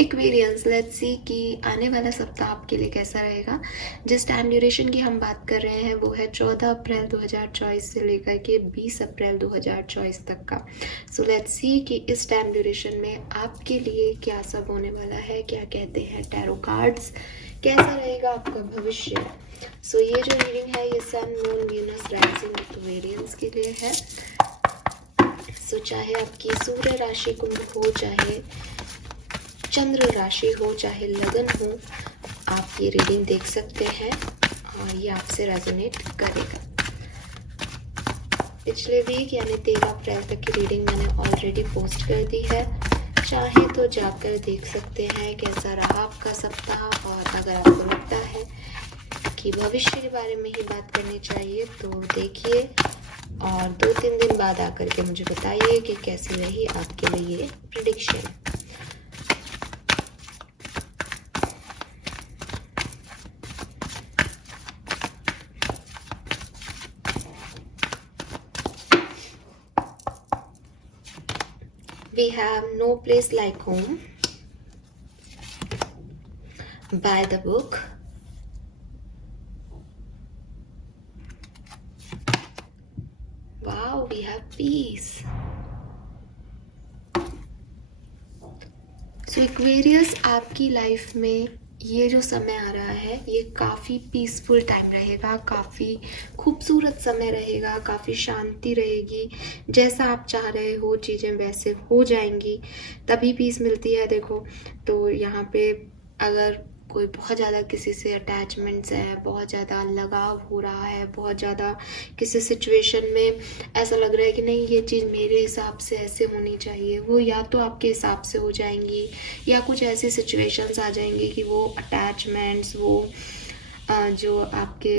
Aquarians, let's see कि आने वाला सप्ताह आपके लिए कैसा रहेगा। जिस टाइम ड्यूरेशन की हम बात कर रहे हैं वो है 14 अप्रैल 2024 से लेकर के 20 अप्रैल 2024 तक का। सो लेट्स सी कि इस टाइम ड्यूरेशन में आपके लिए क्या सब होने वाला है, क्या कहते हैं टैरो कार्ड्स, कैसा रहेगा आपका भविष्य। सो ये जो रीडिंग है ये सन, मून, वीनस, राइजिंग एक्वेरियंस के लिए है। सो चाहे आपकी सूर्य राशि कुंभ हो, चाहे चंद्र राशि हो, चाहे लगन हो, आप ये रीडिंग देख सकते हैं और ये आपसे रेजोनेट करेगा। पिछले वीक यानी 13 अप्रैल तक की रीडिंग मैंने ऑलरेडी पोस्ट कर दी है, चाहे तो जाकर देख सकते हैं कैसा रहा आपका सप्ताह। और अगर आपको लगता है कि भविष्य के बारे में ही बात करनी चाहिए तो देखिए और 2-3 दिन बाद आकर के मुझे बताइए कि कैसी रही आपके लिए ये prediction. We have No Place Like Home, By the Book, wow, we have Peace. So Aquarius, आपकी लाइफ में ये जो समय आ रहा है ये काफ़ी पीसफुल टाइम रहेगा, काफ़ी खूबसूरत समय रहेगा, काफ़ी शांति रहेगी। जैसा आप चाह रहे हो चीज़ें वैसे हो जाएंगी, तभी पीस मिलती है। देखो तो यहाँ पे अगर कोई बहुत ज़्यादा किसी से अटैचमेंट्स है, बहुत ज़्यादा लगाव हो रहा है, बहुत ज़्यादा किसी सिचुएशन में ऐसा लग रहा है कि नहीं ये चीज़ मेरे हिसाब से ऐसे होनी चाहिए, वो या तो आपके हिसाब से हो जाएंगी या कुछ ऐसी सिचुएशंस आ जाएंगी कि वो अटैचमेंट्स, वो जो आपके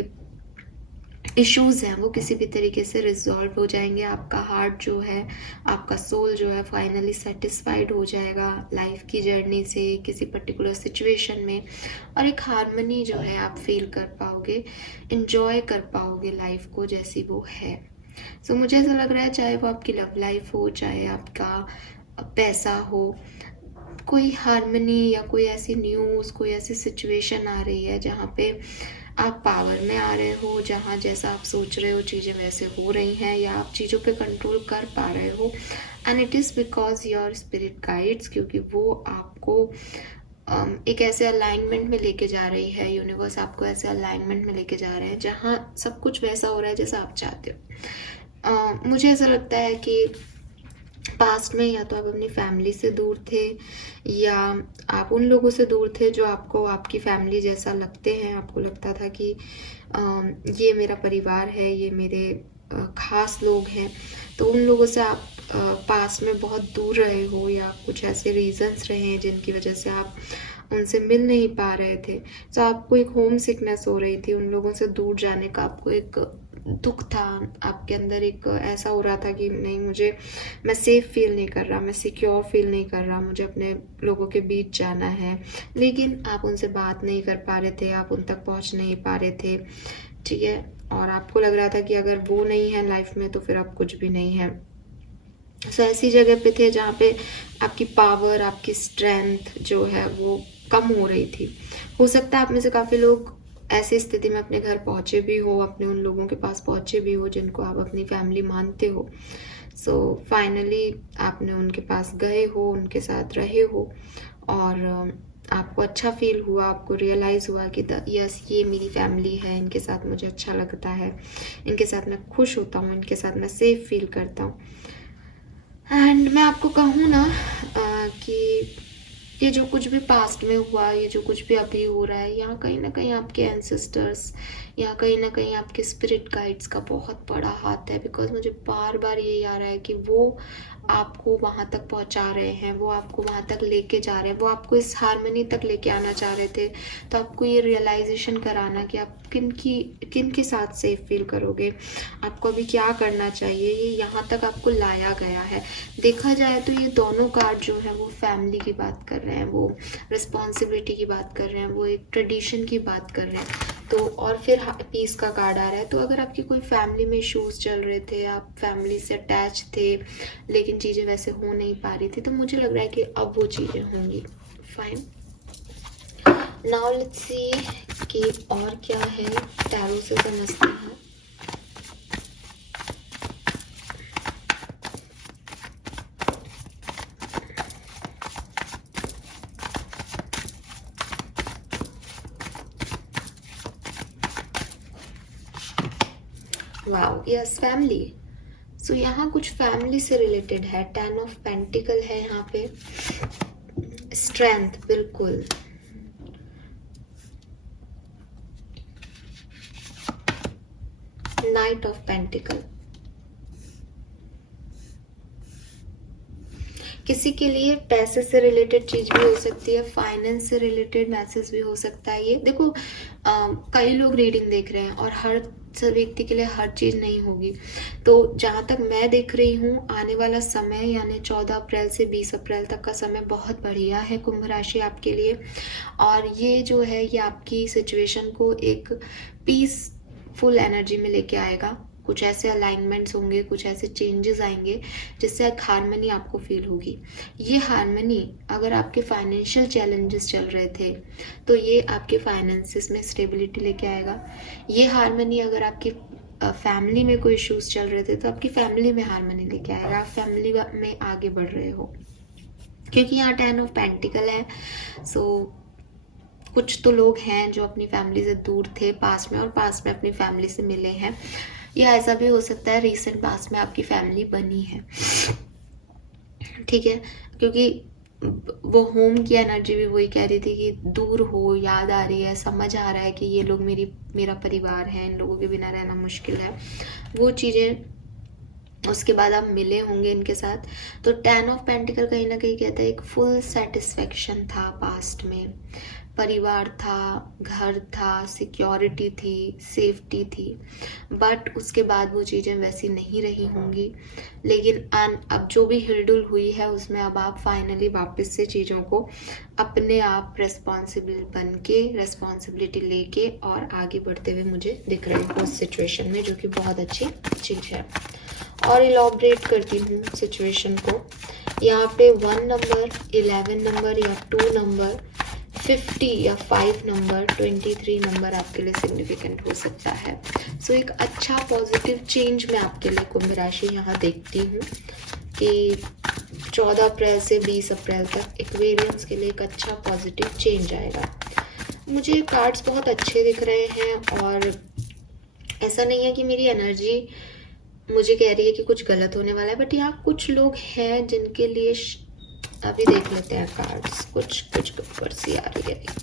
इश्यूज़ हैं वो किसी भी तरीके से रिजॉल्व हो जाएंगे। आपका हार्ट जो है, आपका सोल जो है फाइनली सेटिस्फाइड हो जाएगा लाइफ की जर्नी से, किसी पर्टिकुलर सिचुएशन में, और एक हार्मनी जो है आप फील कर पाओगे, इन्जॉय कर पाओगे लाइफ को जैसी वो है। सो मुझे ऐसा लग रहा है चाहे वो आपकी लव लाइफ हो, चाहे आपका पैसा हो, कोई हार्मनी या कोई ऐसी न्यूज़, कोई ऐसी सिचुएशन आ रही है जहाँ पे आप पावर में आ रहे हो, जहाँ जैसा आप सोच रहे हो चीज़ें वैसे हो रही हैं या आप चीज़ों पे कंट्रोल कर पा रहे हो। And it is because your spirit guides, क्योंकि वो आपको एक ऐसे अलाइनमेंट में लेके जा रही है, यूनिवर्स आपको ऐसे अलाइनमेंट में लेके जा रहे हैं जहाँ सब कुछ वैसा हो रहा है जैसा आप चाहते हो। मुझे ऐसा लगता है कि पास्ट में या तो आप अपनी फैमिली से दूर थे या आप उन लोगों से दूर थे जो आपको आपकी फैमिली जैसा लगते हैं। आपको लगता था कि ये मेरा परिवार है, ये मेरे खास लोग हैं, तो उन लोगों से आप पास्ट में बहुत दूर रहे हो या कुछ ऐसे रीजंस रहे हैं जिनकी वजह से आप उनसे मिल नहीं पा रहे थे। तो आपको एक होम सिकनेस हो रही थी, उन लोगों से दूर जाने का आपको एक दुख था, आपके अंदर एक ऐसा हो रहा था कि नहीं मैं सेफ फील नहीं कर रहा, मैं सिक्योर फील नहीं कर रहा, मुझे अपने लोगों के बीच जाना है, लेकिन आप उनसे बात नहीं कर पा रहे थे, आप उन तक पहुंच नहीं पा रहे थे, ठीक है। और आपको लग रहा था कि अगर वो नहीं है लाइफ में तो फिर आप कुछ भी नहीं है। सो ऐसी जगह पे थे जहाँ पे आपकी पावर, आपकी स्ट्रेंथ जो है वो कम हो रही थी। हो सकता है आप में से काफ़ी लोग ऐसी स्थिति में अपने घर पहुँचे भी हो, अपने उन लोगों के पास पहुँचे भी हो जिनको आप अपनी फैमिली मानते हो। सो फाइनली आपने उनके पास गए हो, उनके साथ रहे हो और आपको अच्छा फील हुआ, आपको रियलाइज़ हुआ कि यस ये मेरी फैमिली है, इनके साथ मुझे अच्छा लगता है, इनके साथ मैं खुश होता हूँ, इनके साथ मैं सेफ फील करता हूँ। एंड मैं आपको कहूँ ना कि ये जो कुछ भी पास्ट में हुआ, ये जो कुछ भी अभी हो रहा है, यहाँ कहीं ना कहीं आपके एंसेस्टर्स या कहीं ना कहीं आपके स्पिरिट गाइड्स का बहुत बड़ा हाथ है। बिकॉज मुझे बार बार यही आ रहा है कि वो आपको वहाँ तक पहुँचा रहे हैं, वो आपको वहाँ तक लेके जा रहे हैं, वो आपको इस हारमोनी तक लेके आना चाह रहे थे। तो आपको ये रियलाइजेशन कराना कि आप किन के साथ सेफ फील करोगे, आपको अभी क्या करना चाहिए, ये यहाँ तक आपको लाया गया है। देखा जाए तो ये दोनों कार्ड जो है वो फैमिली की बात कर रहे हैं, वो रिस्पॉन्सिबिलिटी की बात कर रहे हैं, वो एक ट्रेडिशन की बात कर रहे हैं। तो और फिर पीस का कार्ड आ रहा है। तो अगर आपकी कोई फैमिली में इश्यूज चल रहे थे, आप फैमिली से अटैच थे लेकिन चीज़ें वैसे हो नहीं पा रही थी, तो मुझे लग रहा है कि अब वो चीज़ें होंगी। फाइन। नाउ लेट्स सी कि और क्या है, टैरो से समझते हैं। Wow, yes, family. सो यहाँ कुछ फैमिली से रिलेटेड है। 10 ऑफ पेंटिकल है यहाँ पे, स्ट्रेंथ, बिल्कुल। नाइट ऑफ पेंटिकल, किसी के लिए पैसे से रिलेटेड चीज भी हो सकती है, फाइनेंस से रिलेटेड मैसेज भी हो सकता है। ये देखो, कई लोग रीडिंग देख रहे हैं और हर व्यक्ति के लिए हर चीज नहीं होगी। तो जहां तक मैं देख रही हूँ, आने वाला समय यानी 14 अप्रैल से 20 अप्रैल तक का समय बहुत बढ़िया है कुंभ राशि आपके लिए। और ये जो है, ये आपकी सिचुएशन को एक पीसफुल एनर्जी में लेके आएगा। कुछ ऐसे अलाइनमेंट्स होंगे, कुछ ऐसे चेंजेस आएंगे जिससे एक हार्मनी आपको फील होगी। ये हार्मनी, अगर आपके फाइनेंशियल चैलेंजेस चल रहे थे तो ये आपके फाइनेंसेस में स्टेबिलिटी लेके आएगा। ये हार्मनी, अगर आपकी फैमिली में कोई इश्यूज चल रहे थे तो आपकी फैमिली में हार्मनी लेके आएगा। आप फैमिली में आगे बढ़ रहे हो, क्योंकि यहाँ 10 ऑफ पेंटिकल है। सो कुछ तो लोग हैं जो अपनी फैमिली से दूर थे पास्ट में, और पास्ट में अपनी फैमिली से मिले हैं, या ऐसा भी हो सकता है रिसेंट पास्ट में आपकी फैमिली बनी है। ठीक है, क्योंकि वो होम की एनर्जी भी वही कह रही थी कि दूर हो, याद आ रही है, समझ आ रहा है कि ये लोग मेरा परिवार है, इन लोगों के बिना रहना मुश्किल है, वो चीज़ें। उसके बाद आप मिले होंगे इनके साथ। तो 10 ऑफ पेंटिकल कहीं ना कहीं कहता है एक फुल सेटिस्फेक्शन था पास्ट में, परिवार था, घर था, सिक्योरिटी थी, सेफ्टी थी। बट उसके बाद वो चीज़ें वैसी नहीं रही होंगी। लेकिन अब जो भी हिलडुल हुई है उसमें अब आप फाइनली वापस से चीज़ों को अपने आप रेस्पॉन्सिबल बन के, रेस्पॉन्सिबिलिटी लेके और आगे बढ़ते हुए मुझे दिख रहे हो उस सिचुएशन में, जो कि बहुत अच्छी चीज़ है। और इलॉबरेट करती हूँ सिचुएशन को। यहाँ पे 1 नंबर, 11 नंबर या 2 नंबर, 50 या 5 नंबर, 23 नंबर आपके लिए सिग्निफिकेंट हो सकता है। सो एक अच्छा पॉजिटिव चेंज मैं आपके लिए कुंभ राशि यहाँ देखती हूँ कि 14 अप्रैल से 20 अप्रैल तक एक्वेरियंस के लिए एक अच्छा पॉजिटिव चेंज आएगा। मुझे कार्ड्स बहुत अच्छे दिख रहे हैं, और ऐसा नहीं है कि मेरी एनर्जी मुझे कह रही है कि कुछ गलत होने वाला है, बट यहाँ कुछ लोग हैं जिनके लिए अभी देख लेते हैं कार्ड्स। कुछ कंट्रोवर्सी आ रही है एक।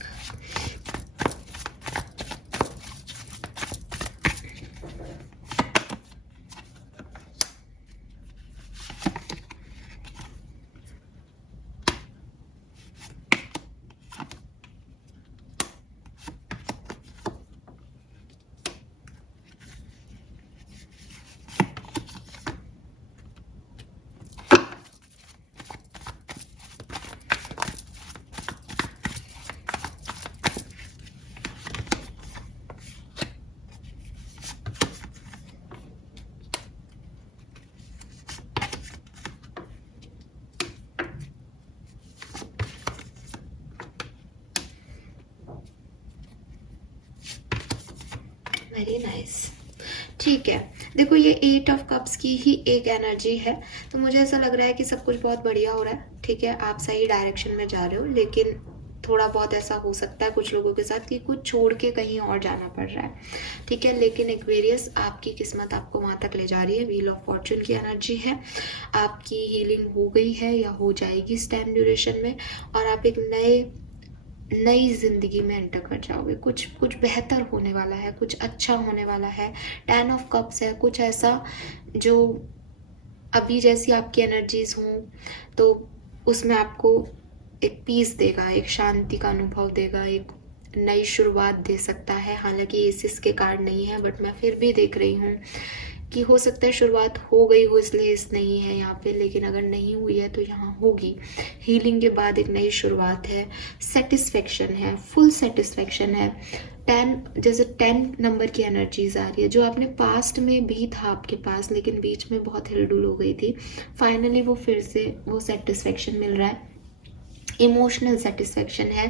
Very nice. ठीक है, देखो ये 8 ऑफ कप्स की ही एक एनर्जी है, तो मुझे ऐसा लग रहा है कि सब कुछ बहुत बढ़िया हो रहा है। ठीक है, आप सही डायरेक्शन में जा रहे हो, लेकिन थोड़ा बहुत ऐसा हो सकता है कुछ लोगों के साथ कि कुछ छोड़ के कहीं और जाना पड़ रहा है। ठीक है, लेकिन एक्वेरियस, आपकी किस्मत आपको वहाँ तक ले जा रही है। व्हील ऑफ फॉर्चून की एनर्जी है, आपकी हीलिंग हो गई है या हो जाएगी इस टाइम ड्यूरेशन में, और आप एक नई जिंदगी में एंटर कर जाओगे। कुछ बेहतर होने वाला है, कुछ अच्छा होने वाला है। 10 ऑफ कप्स है, कुछ ऐसा जो अभी जैसी आपकी एनर्जीज हों तो उसमें आपको एक पीस देगा, एक शांति का अनुभव देगा, एक नई शुरुआत दे सकता है। हालांकि एसिस के कार्ड नहीं है, बट मैं फिर भी देख रही हूँ कि हो सकता है शुरुआत हो गई हो, इसलिए इस नहीं है यहाँ पे, लेकिन अगर नहीं हुई है तो यहाँ होगी। हीलिंग के बाद एक नई शुरुआत है, सेटिस्फेक्शन है, फुल सेटिस्फेक्शन है। 10 नंबर की एनर्जीज आ रही है, जो आपने पास्ट में भी था आपके पास, लेकिन बीच में बहुत हिलडुल हो गई थी। फाइनली वो फिर से वो सेटिस्फेक्शन मिल रहा है। इमोशनल सेटिस्फेक्शन है।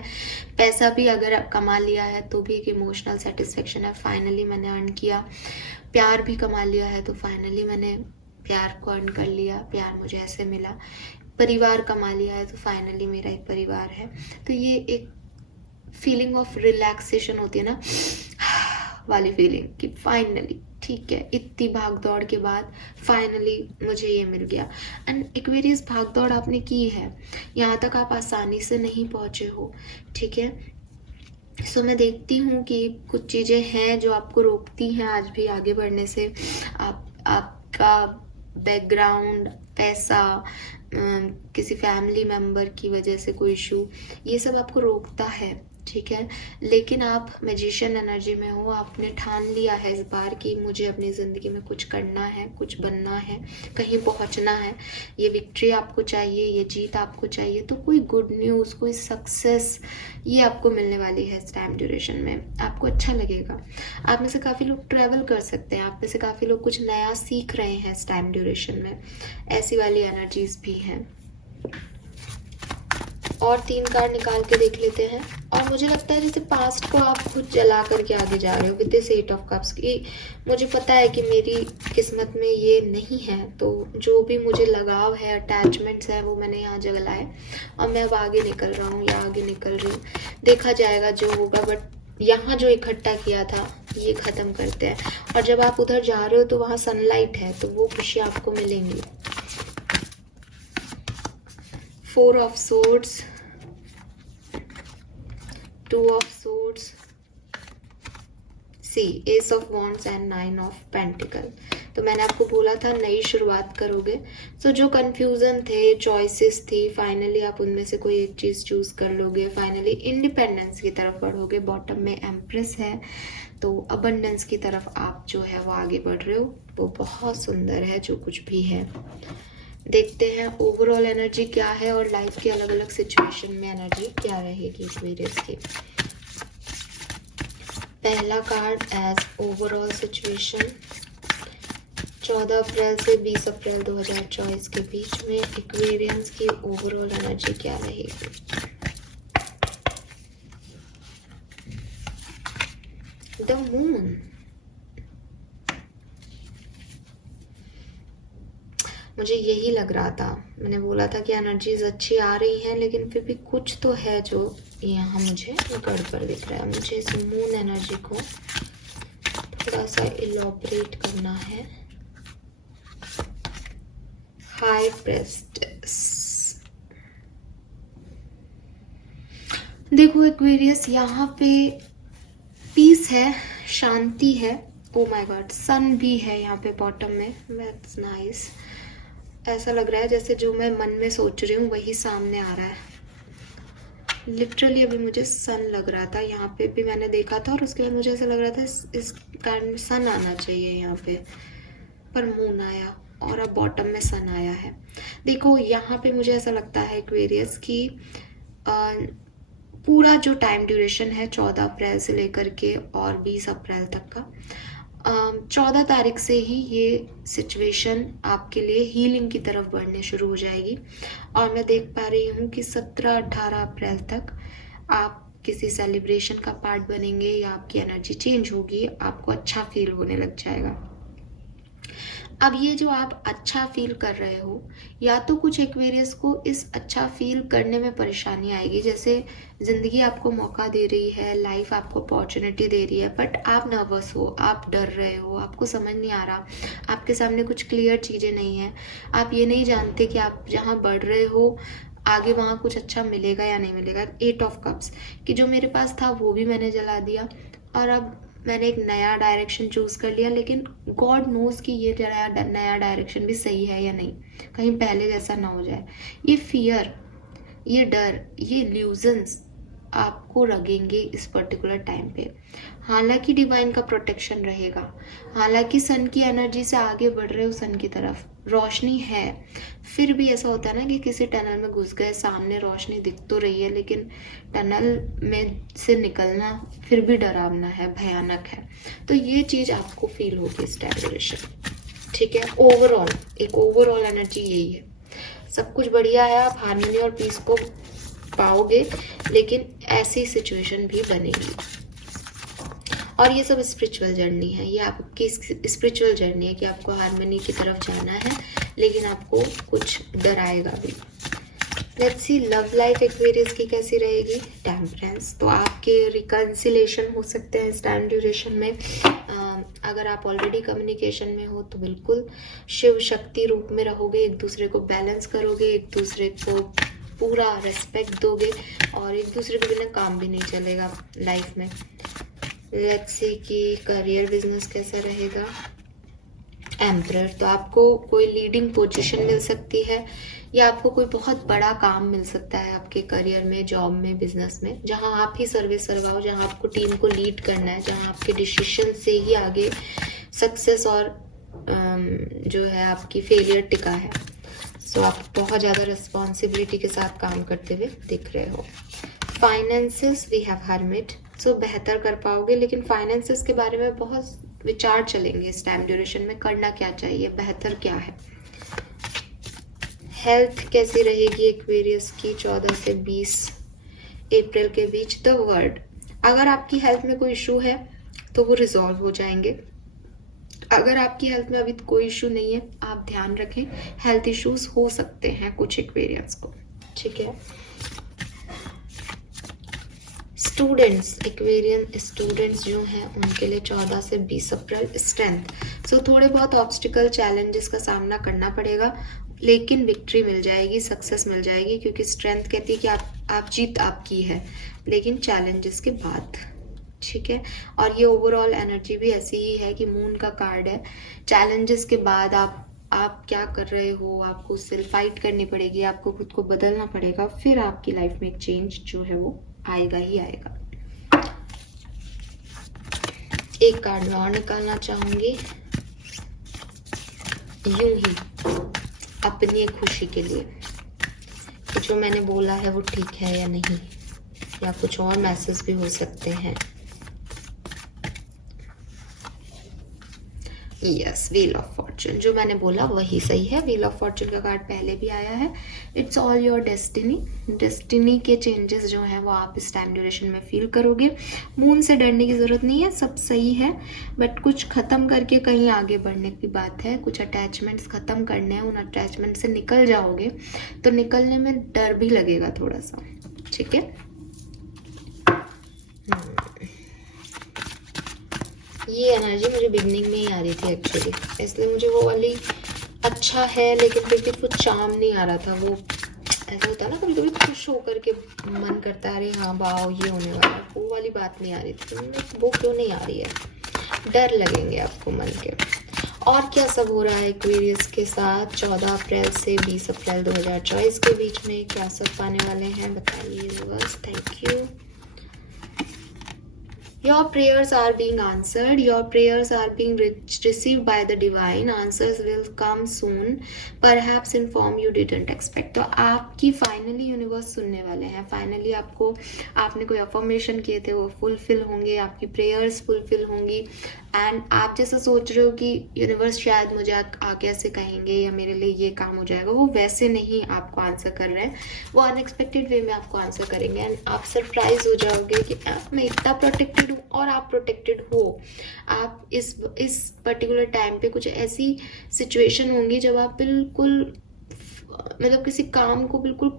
पैसा भी अगर आप कमा लिया है तो भी एक इमोशनल सेटिस्फेक्शन है, फाइनली मैंने अर्न किया। प्यार भी कमा लिया है तो फाइनली मैंने प्यार को अर्न कर लिया, प्यार मुझे ऐसे मिला। परिवार कमा लिया है तो फाइनली मेरा एक परिवार है। तो ये एक फीलिंग ऑफ रिलैक्सेशन होती है ना, वाली फीलिंग कि फाइनली ठीक है, इतनी भाग दौड़ के बाद फाइनली मुझे ये मिल गया। एंड एक्वेरियस, भाग दौड़ आपने की है, यहाँ तक आप आसानी से नहीं पहुँचे हो, ठीक है। सो मैं देखती हूँ कि कुछ चीज़ें हैं जो आपको रोकती हैं आज भी आगे बढ़ने से। आपका बैकग्राउंड, पैसा, किसी फैमिली मेम्बर की वजह से कोई इशू, ये सब आपको रोकता है, ठीक है। लेकिन आप मैजिशियन एनर्जी में हो, आपने ठान लिया है इस बार कि मुझे अपनी ज़िंदगी में कुछ करना है, कुछ बनना है, कहीं पहुंचना है, ये विक्ट्री आपको चाहिए, ये जीत आपको चाहिए। तो कोई गुड न्यूज़, कोई सक्सेस ये आपको मिलने वाली है इस टाइम ड्यूरेशन में, आपको अच्छा लगेगा। आप में से काफ़ी लोग ट्रैवल कर सकते हैं, आप में से काफ़ी लोग कुछ नया सीख रहे हैं इस टाइम ड्यूरेशन में, ऐसी वाली एनर्जीज भी हैं। और 3 कार्ड निकाल के देख लेते हैं। और मुझे लगता है जैसे पास्ट को आप खुद जला करके आगे जा रहे हो विद दिस 8 ऑफ कप्स की। मुझे पता है कि मेरी किस्मत में ये नहीं है, तो जो भी मुझे लगाव है, अटैचमेंट्स है, वो मैंने यहाँ जलाए और मैं अब आगे निकल रहा हूँ या आगे निकल रही हूँ। देखा जाएगा जो होगा, बट यहाँ जो इकट्ठा किया था ये ख़त्म करते हैं। और जब आप उधर जा रहे हो तो वहाँ सनलाइट है, तो वो खुशी आपको मिलेंगी। 4 ऑफ सोर्ड्स, 2 ऑफ सोर्ड्स, सी एस of wands and 9 of pentacle. तो मैंने आपको बोला था नई शुरुआत करोगे। सो जो कंफ्यूजन थे, चॉइसेस थी, फाइनली आप उनमें से कोई एक चीज़ चूज कर लोगे, फाइनली इंडिपेंडेंस की तरफ बढ़ोगे। बॉटम में एम्प्रेस है, तो अबंडेंस की तरफ आप जो है वो आगे बढ़ रहे हो। वो बहुत सुंदर है जो कुछ भी है। देखते हैं ओवरऑल एनर्जी क्या है और लाइफ के अलग अलग सिचुएशन में एनर्जी क्या रहेगी एक्वेरियस की। पहला कार्ड एज ओवरऑल सिचुएशन 14 अप्रैल से 20 अप्रैल 2024 के बीच में एक्वेरियंस की ओवरऑल एनर्जी क्या रहेगी। द मून, मुझे यही लग रहा था, मैंने बोला था कि एनर्जीज अच्छी आ रही हैं, लेकिन फिर भी कुछ तो है जो यहाँ मुझे गड़बड़ दिख रहा है। मुझे इस मून एनर्जी को थोड़ा सा इलॉबरेट करना है। हाई प्रेस्टेस, देखो एक्वेरियस, यहाँ पे पीस है, शांति है। ओ माय गॉड, सन भी है यहाँ पे बॉटम में। That's nice. ऐसा लग रहा है जैसे जो मैं मन में सोच रही हूँ वही सामने आ रहा है। लिटरली अभी मुझे सन लग रहा था, यहाँ पे भी मैंने देखा था और उसके बाद मुझे ऐसा लग रहा था इस कार्ड में सन आना चाहिए यहाँ पे, पर मून आया और अब बॉटम में सन आया है। देखो यहाँ पे मुझे ऐसा लगता है एक्वेरियस की पूरा जो टाइम ड्यूरेशन है 14 अप्रैल से लेकर के और 20 अप्रैल तक का, 14 तारीख से ही ये सिचुएशन आपके लिए हीलिंग की तरफ बढ़ने शुरू हो जाएगी। और मैं देख पा रही हूँ कि 17-18 अप्रैल तक आप किसी सेलिब्रेशन का पार्ट बनेंगे या आपकी एनर्जी चेंज होगी, आपको अच्छा फील होने लग जाएगा। अब ये जो आप अच्छा फील कर रहे हो, या तो कुछ एक्वेरियस को इस अच्छा फील करने में परेशानी आएगी, जैसे ज़िंदगी आपको मौका दे रही है, लाइफ आपको अपॉर्चुनिटी दे रही है, बट आप नर्वस हो, आप डर रहे हो, आपको समझ नहीं आ रहा, आपके सामने कुछ क्लियर चीज़ें नहीं हैं, आप ये नहीं जानते कि आप जहाँ बढ़ रहे हो आगे वहाँ कुछ अच्छा मिलेगा या नहीं मिलेगा। 8 ऑफ कप्स कि जो मेरे पास था वो भी मैंने जला दिया और अब मैंने एक नया डायरेक्शन चूज कर लिया, लेकिन गॉड नोज कि ये नया डायरेक्शन भी सही है या नहीं, कहीं पहले जैसा ना हो जाए। ये फियर, ये डर, ये इल्यूजन्स आपको लगेंगे इस पर्टिकुलर टाइम पे। हालांकि डिवाइन का प्रोटेक्शन रहेगा, हालांकि सन की एनर्जी से आगे बढ़ रहे हो, सन की तरफ रोशनी है, फिर भी ऐसा होता है ना कि किसी टनल में घुस गए, सामने रोशनी दिख तो रही है लेकिन टनल में से निकलना फिर भी डरावना है, भयानक है। तो ये चीज़ आपको फील होगी इस ड्यूरेशन, ठीक है। ओवरऑल एक ओवरऑल एनर्जी यही है, सब कुछ बढ़िया है, आप हार्मनी और पीस को पाओगे, लेकिन ऐसी सिचुएशन भी बनेगी। और ये सब स्पिरिचुअल जर्नी है, ये आपकी स्पिरिचुअल जर्नी है कि आपको हार्मनी की तरफ जाना है, लेकिन आपको कुछ डर आएगा भी। Let's see love life Aquarius की कैसी रहेगी। टेम्परेंस, तो आपके रिकन्सिलेशन हो सकते हैं इस टाइम ड्यूरेशन में। अगर आप ऑलरेडी कम्युनिकेशन में हो तो बिल्कुल शिव शक्ति रूप में रहोगे, एक दूसरे को बैलेंस करोगे, एक दूसरे को पूरा रेस्पेक्ट दोगे, और एक दूसरे के बिना काम भी नहीं चलेगा लाइफ में। लेट्स सी कि करियर बिजनेस कैसा रहेगा। एम्परर, तो आपको कोई लीडिंग पोजीशन मिल सकती है, या आपको कोई बहुत बड़ा काम मिल सकता है आपके करियर में, जॉब में, बिजनेस में, जहां आप ही सर्विस करवाओ, जहां आपको टीम को लीड करना है, जहां आपके डिसीजन से ही आगे सक्सेस और जो है आपकी फेलियर टिका है। सो आप बहुत ज़्यादा रिस्पॉन्सिबिलिटी के साथ काम करते हुए दिख रहे हो। फाइनेंसेस, वी हैव हर्मिट, सो बेहतर कर पाओगे, लेकिन फाइनेंसेस के बारे में बहुत विचार चलेंगे इस टाइम ड्यूरेशन में, करना क्या चाहिए, बेहतर क्या है। हेल्थ कैसी रहेगी एक्वेरियस की 14 से 20 अप्रैल के बीच। द वर्ड, अगर आपकी हेल्थ में कोई इशू है तो वो रिजॉल्व हो जाएंगे। अगर आपकी हेल्थ में अभी कोई इशू नहीं है, आप ध्यान रखें, हेल्थ इश्यूज हो सकते हैं कुछ एक्वेरियंस को, ठीक है। स्टूडेंट्स, एक्वेरियन स्टूडेंट्स जो हैं उनके लिए 14 से 20 अप्रैल स्ट्रेंथ, सो थोड़े बहुत ऑब्स्टिकल चैलेंजेस का सामना करना पड़ेगा, लेकिन विक्ट्री मिल जाएगी, सक्सेस मिल जाएगी, क्योंकि स्ट्रेंथ कहती है कि आप जीत आपकी है, लेकिन चैलेंजेस के बाद, ठीक है। और ये ओवरऑल एनर्जी भी ऐसी ही है कि मून का कार्ड है। चैलेंजेस के बाद आप क्या कर रहे हो, आपको उससे फाइट करनी पड़ेगी, आपको खुद को बदलना पड़ेगा, फिर आपकी लाइफ में एक चेंज जो है वो आएगा ही आएगा। एक कार्ड मैं और निकालना चाहूंगी, यूं ही अपनी खुशी के लिए कि जो मैंने बोला है वो ठीक है या नहीं, या कुछ और मैसेज भी हो सकते हैं। यस, व्हील ऑफ फॉर्चून, जो मैंने बोला वही सही है। व्हील ऑफ फॉर्चून का कार्ड पहले भी आया है। It's all your destiny, destiny के चेंजेस जो हैं वो आप इस टाइम ड्यूरेशन में फील करोगे। मून से डरने की ज़रूरत नहीं है, सब सही है, बट कुछ ख़त्म करके कहीं आगे बढ़ने की बात है। कुछ अटैचमेंट्स ख़त्म करने हैं, उन अटैचमेंट से निकल जाओगे तो निकलने में डर भी लगेगा थोड़ा सा, ठीक है। ये एनर्जी मुझे बिगनिंग में ही आ रही थी एक्चुअली, इसलिए मुझे वो वाली अच्छा है, लेकिन फिर भी कुछ चार्म नहीं आ रहा था। वो ऐसा होता है ना, कभी कभी खुश होकर के मन करता है अरे हाँ वाओ ये होने वाला है, वो वाली बात नहीं आ रही थी। वो क्यों नहीं आ रही है, डर लगेंगे आपको मन के। और क्या सब हो रहा है एक्वेरियस के साथ 14 अप्रैल से 20 अप्रैल 2024 के बीच में, क्या सब पाने वाले हैं बताइए universe. Thank you. Your prayers are being answered. Your prayers are being received by the divine. Answers will come soon. Perhaps in form you didn't expect. तो आपकी फाइनली यूनिवर्स सुनने वाले हैं। फाइनली आपने कोई अफर्मेशन किए थे वो फुलफिल होंगे, आपकी प्रेयर्स फुलफिल होंगी। एंड आप जैसा सोच रहे हो कि यूनिवर्स शायद मुझे आगे ऐसे कहेंगे या मेरे लिए ये काम हो जाएगा, वो वैसे नहीं आपको आंसर कर रहे हैं, वो अनएक्सपेक्टेड वे में आपको आंसर करेंगे। एंड आप सरप्राइज हो जाओगे कि मैं इतना प्रोटेक्टेड हूँ और आप प्रोटेक्टेड हो। आप इस पर्टिकुलर टाइम पे कुछ ऐसी सिचुएशन होंगी जब आप बिल्कुल मतलब किसी काम को बिल्कुल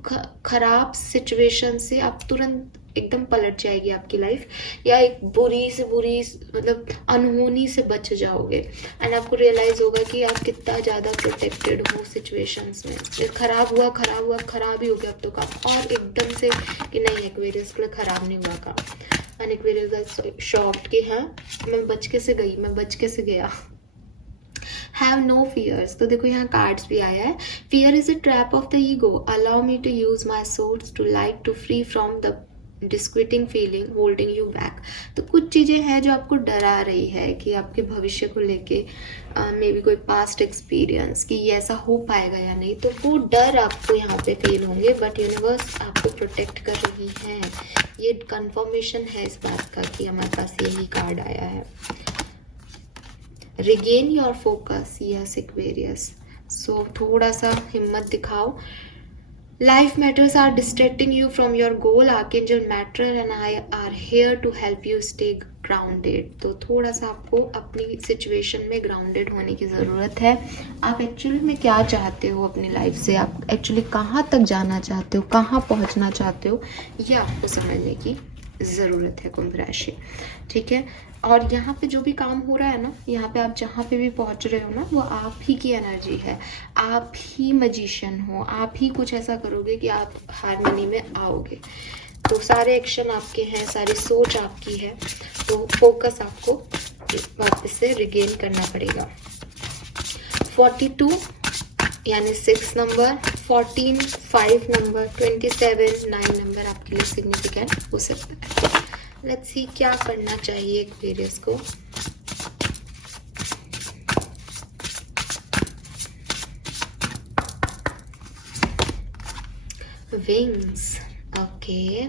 खराब सिचुएशन से आप तुरंत एकदम पलट जाएगी आपकी लाइफ, या एक बुरी से बुरी मतलब अनहोनी से बच जाओगे। एंड आपको रियलाइज होगा कि आप कितना ज़्यादा प्रोटेक्टेड हो सिचुएशंस में। खराब हुआ खराब ही हो गया अब तो काम, और एकदम से कि नहीं एक्वेरियस के लिए खराब नहीं हुआ काम। एंड एक्वेरियस शॉक्ड कि हाँ मैं बच के से गया। हैव नो फियर्स, तो देखो यहाँ कार्ड्स भी आया है। Fear is a trap of the ego, allow me to use my source to light to free from the disquieting feeling holding you back. तो कुछ चीज़ें हैं जो आपको डरा रही है कि आपके भविष्य को लेके मे बी कोई पास्ट एक्सपीरियंस कि ये ऐसा हो पाएगा या नहीं, तो वो डर आपको यहाँ पे फील होंगे, बट यूनिवर्स आपको प्रोटेक्ट कर रही है। ये कंफर्मेशन है इस बात का कि हमारे पास यही कार्ड आया है। Regain your focus, yes Aquarius, so थोड़ा सा हिम्मत दिखाओ। Life matters are distracting you from your goal. Archangel Metatron and I are here to help you stay grounded. तो थोड़ा सा आपको अपनी सिचुएशन में ग्राउंडेड होने की ज़रूरत है. आप एक्चुअली में क्या चाहते हो अपनी लाइफ से, आप एक्चुअली कहाँ तक जाना चाहते हो, कहाँ पहुँचना चाहते हो, ये आपको समझने की ज़रूरत है कुंभ राशि. ठीक है. और यहाँ पे जो भी काम हो रहा है ना, यहाँ पे आप जहाँ पे भी पहुँच रहे हो ना, वो आप ही की एनर्जी है. आप ही मजिशियन हो. आप ही कुछ ऐसा करोगे कि आप हारमोनी में आओगे. तो सारे एक्शन आपके हैं, सारी सोच आपकी है. तो फोकस आपको वापस से रिगेन करना पड़ेगा. 42 यानी 6 नंबर, 14 5 नंबर, 27 9 नंबर आपके लिए सिग्निफिकेंट हो सकता है. लेट्स सी क्या करना चाहिए एक्वेरियस को. विंग्स. ओके.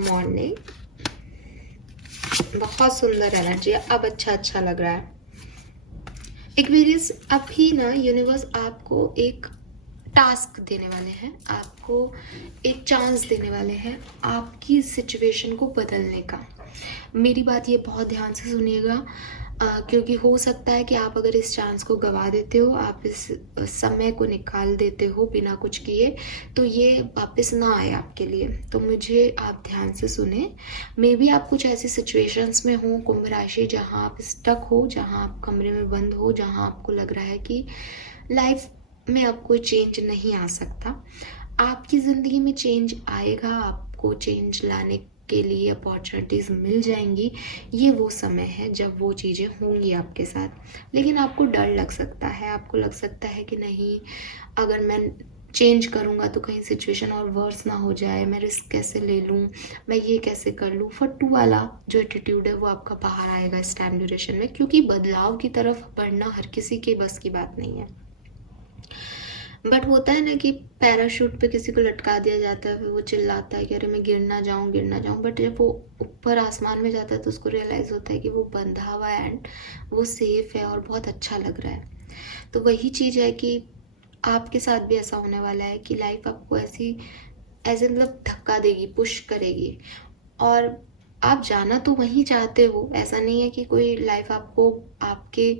मॉर्निंग. बहुत सुंदर एनर्जी है. अब अच्छा लग रहा है एक्वेरियस. अभी ना यूनिवर्स आपको एक टास्क देने वाले हैं, आपको एक चांस देने वाले हैं आपकी सिचुएशन को बदलने का. मेरी बात ये बहुत ध्यान से सुनिएगा, क्योंकि हो सकता है कि आप अगर इस चांस को गवा देते हो, आप इस समय को निकाल देते हो बिना कुछ किए, तो ये वापस ना आए आपके लिए. तो मुझे आप ध्यान से सुने. मे बी आप कुछ ऐसी सिचुएशंस में हो कुंभ राशि जहाँ आप स्टक हो, जहाँ आप कमरे में बंद हो, जहाँ आपको लग रहा है कि लाइफ में अब कोई चेंज नहीं आ सकता. आपकी ज़िंदगी में चेंज आएगा. आपको चेंज लाने के लिए अपॉर्चुनिटीज़ मिल जाएंगी. ये वो समय है जब वो चीज़ें होंगी आपके साथ. लेकिन आपको डर लग सकता है. आपको लग सकता है कि नहीं, अगर मैं चेंज करूँगा तो कहीं सिचुएशन और वर्स ना हो जाए, मैं रिस्क कैसे ले लूँ, मैं ये कैसे कर लूँ. फट्टू वाला जो एटीट्यूड है वो आपका बाहर आएगा इस टाइम ड्यूरेशन में, क्योंकि बदलाव की तरफ बढ़ना हर किसी के बस की बात नहीं है. बट होता है ना कि पैराशूट पे किसी को लटका दिया जाता है, फिर वो चिल्लाता है कि अरे मैं गिर ना जाऊँ. बट जब वो ऊपर आसमान में जाता है तो उसको रियलाइज़ होता है कि वो बंधा हुआ है एंड वो सेफ है और बहुत अच्छा लग रहा है. तो वही चीज़ है कि आपके साथ भी ऐसा होने वाला है कि लाइफ आपको ऐसे मतलब धक्का देगी, पुश करेगी. और आप जाना तो वहीं चाहते हो. ऐसा नहीं है कि कोई लाइफ आपको आपके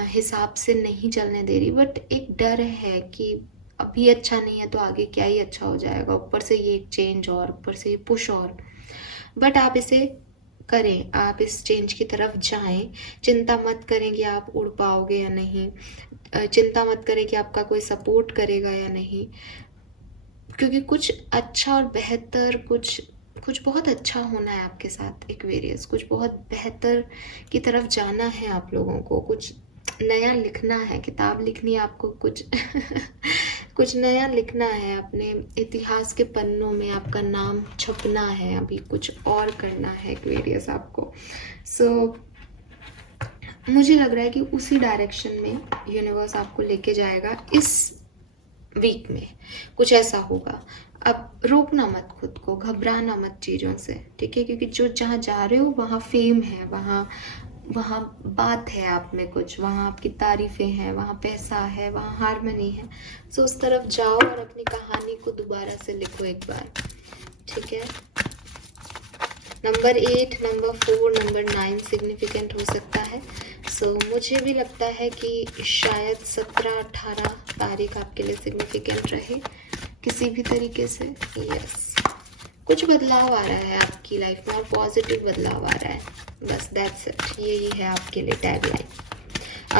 हिसाब से नहीं चलने दे रही, बट एक डर है कि अभी अच्छा नहीं है तो आगे क्या ही अच्छा हो जाएगा. ऊपर से ये एक चेंज और ऊपर से ये पुश और. बट आप इसे करें, आप इस चेंज की तरफ जाएं. चिंता मत करें कि आप उड़ पाओगे या नहीं. चिंता मत करें कि आपका कोई सपोर्ट करेगा या नहीं, क्योंकि कुछ अच्छा और बेहतर, कुछ बहुत अच्छा होना है आपके साथ एक्वेरियस. कुछ बहुत बेहतर की तरफ जाना है आप लोगों को. कुछ नया लिखना है, किताब लिखनी है आपको. कुछ कुछ नया लिखना है. अपने इतिहास के पन्नों में आपका नाम छपना है. अभी कुछ और करना है एक्वेरियस आपको. सो मुझे लग रहा है कि उसी डायरेक्शन में यूनिवर्स आपको लेके जाएगा. इस वीक में कुछ ऐसा होगा. अब रोकना मत खुद को, घबराना मत चीज़ों से. ठीक है. क्योंकि जो जहाँ जा रहे हो वहाँ फेम है, वहाँ बात है आप में कुछ, वहाँ आपकी तारीफ़ें हैं, वहाँ पैसा है, वहाँ हारमनी है. सो उस तरफ जाओ और अपनी कहानी को दोबारा से लिखो एक बार. ठीक है. नंबर 8, नंबर 4, नंबर 9 सिग्निफिकेंट हो सकता है. सो मुझे भी लगता है कि शायद 17-18 तारीख आपके लिए सिग्निफिकेंट रहे किसी भी तरीके से. यस, कुछ बदलाव आ रहा है आपकी लाइफ में और पॉजिटिव बदलाव आ रहा है. बस दैट्स इट. यही है आपके लिए टैगलाइन.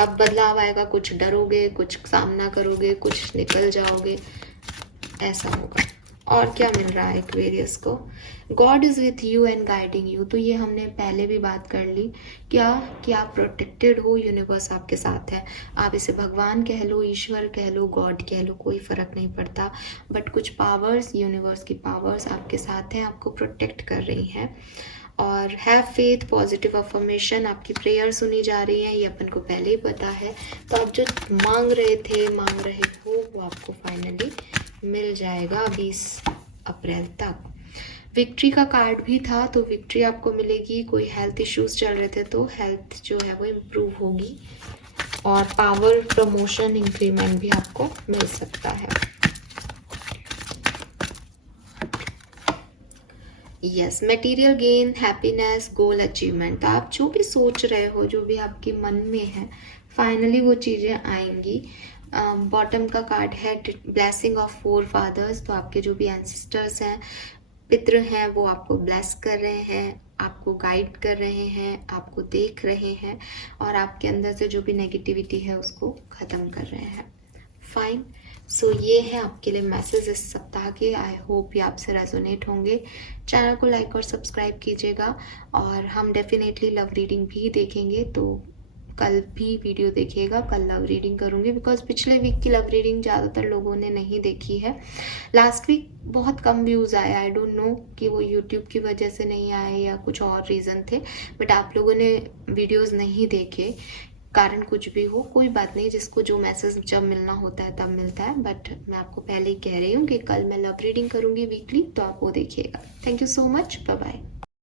अब बदलाव आएगा. कुछ डरोगे, कुछ सामना करोगे, कुछ निकल जाओगे. ऐसा होगा. और क्या मिल रहा है एक्वेरियस को? God is with you and guiding you. तो ये हमने पहले भी बात कर ली. क्या कि आप प्रोटेक्टेड हो. यूनिवर्स आपके साथ है. आप इसे भगवान कह लो, ईश्वर कह लो, गॉड कह लो, कोई फ़र्क नहीं पड़ता. बट कुछ पावर्स, यूनिवर्स की पावर्स आपके साथ हैं, आपको प्रोटेक्ट कर रही हैं. और हैव फेथ, पॉजिटिव अफर्मेशन, आपकी प्रेयर सुनी जा रही है. ये अपन को पहले ही पता है. तो आप जो मांग रहे हो वो आपको फाइनली मिल जाएगा 20 अप्रैल तक. विक्ट्री का कार्ड भी था, तो विक्ट्री आपको मिलेगी. कोई हेल्थ इश्यूज चल रहे थे तो हेल्थ जो है वो इम्प्रूव होगी. और पावर, प्रमोशन, इंक्रीमेंट भी आपको मिल सकता है। यस, मटेरियल गेन, हैप्पीनेस, गोल अचीवमेंट। तो आप जो भी सोच रहे हो, जो भी आपके मन में है, फाइनली वो चीज़ें आएंगी। बॉटम का कार्ड है ब्लेसिंग ऑफ फोर फादर्स। तो आपके जो भी एंसेस्टर्स हैं, पितृ हैं, वो आपको ब्लेस कर रहे हैं, आपको गाइड कर रहे हैं, आपको देख रहे हैं और आपके अंदर से जो भी नेगेटिविटी है उसको ख़त्म कर रहे हैं। फाइन। सो ये है आपके लिए मैसेज इस सप्ताह के। आई होप ये आपसे रेजोनेट होंगे। चैनल को लाइक और सब्सक्राइब कीजिएगा और हम डेफिनेटली लव रीडिंग भी देखेंगे, तो कल भी वीडियो देखिएगा। कल लव रीडिंग करूँगी बिकॉज पिछले वीक की लव रीडिंग ज़्यादातर लोगों ने नहीं देखी है। लास्ट वीक बहुत कम व्यूज़ आए। आई डोंट नो कि वो यूट्यूब की वजह से नहीं आए या कुछ और रीज़न थे, बट आप लोगों ने वीडियोज़ नहीं देखे, कारण कुछ भी हो, कोई बात नहीं। जिसको जो मैसेज जब मिलना होता है तब मिलता है। बट मैं आपको पहले ही कह रही हूँ कि कल मैं लव रीडिंग करूँगी वीकली, तो आप वो देखिएगा। Thank you so much. Bye bye.